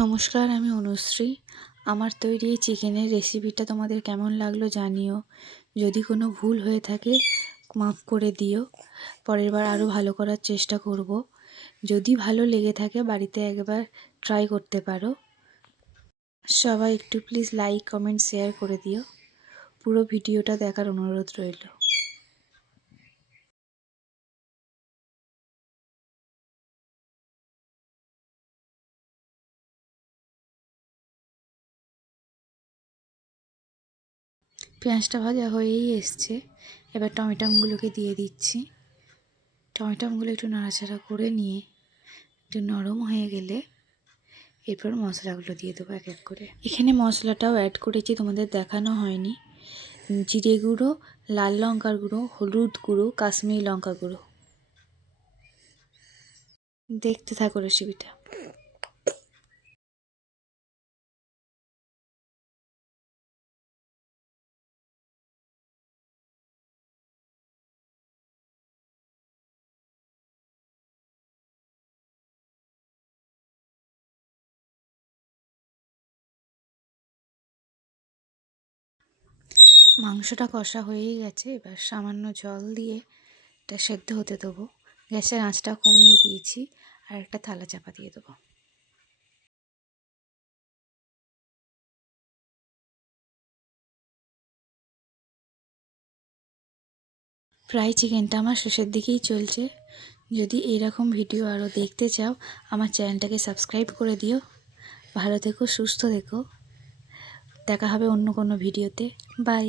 নমস্কার, আমি অনুশ্রী। আমার তৈরি এই চিকেনের রেসিপিটা তোমাদের কেমন লাগলো জানিও। যদি কোনো ভুল হয়ে থাকে মাফ করে দিও। পরের বার আরও ভালো করার চেষ্টা করব। যদি ভালো লেগে থাকে বাড়িতে একবার ট্রাই করতে পারো। সবাই একটু প্লিজ লাইক, কমেন্ট, শেয়ার করে দিও। পুরো ভিডিওটা দেখার অনুরোধ রইল। পেঁয়াজটা ভাজা হয়েই এসছে, এবার টমেটোগুলোকে দিয়ে দিচ্ছি। টমেটোগুলো একটু নাড়াচাড়া করে নিয়ে একটু নরম হয়ে গেলে এরপর মশলাগুলো দিয়ে দেবো এক এক করে। এখানে মশলাটাও অ্যাড করেছি, তোমাদের দেখানো হয়নি। জিরে গুঁড়ো, লাল লঙ্কার গুঁড়ো, হলুদ গুঁড়ো, কাশ্মীরি লঙ্কা গুঁড়ো। দেখতে থাকো রেসিপিটা। মাংসটা কষা হয়েই গেছে, এবার সামান্য জল দিয়ে এটা সেদ্ধ হতে দেবো। গ্যাসের আঁচটা কমিয়ে দিয়েছি, আর একটা থালা চাপা দিয়ে দেবো। প্রায় চিকেনটা আমার শেষের দিকেই চলছে। যদি এরকম ভিডিও আরও দেখতে চাও আমার চ্যানেলটাকে সাবস্ক্রাইব করে দিও। ভালো থেকো, সুস্থ থেকো। দেখা হবে অন্য কোনো ভিডিওতে। বাই।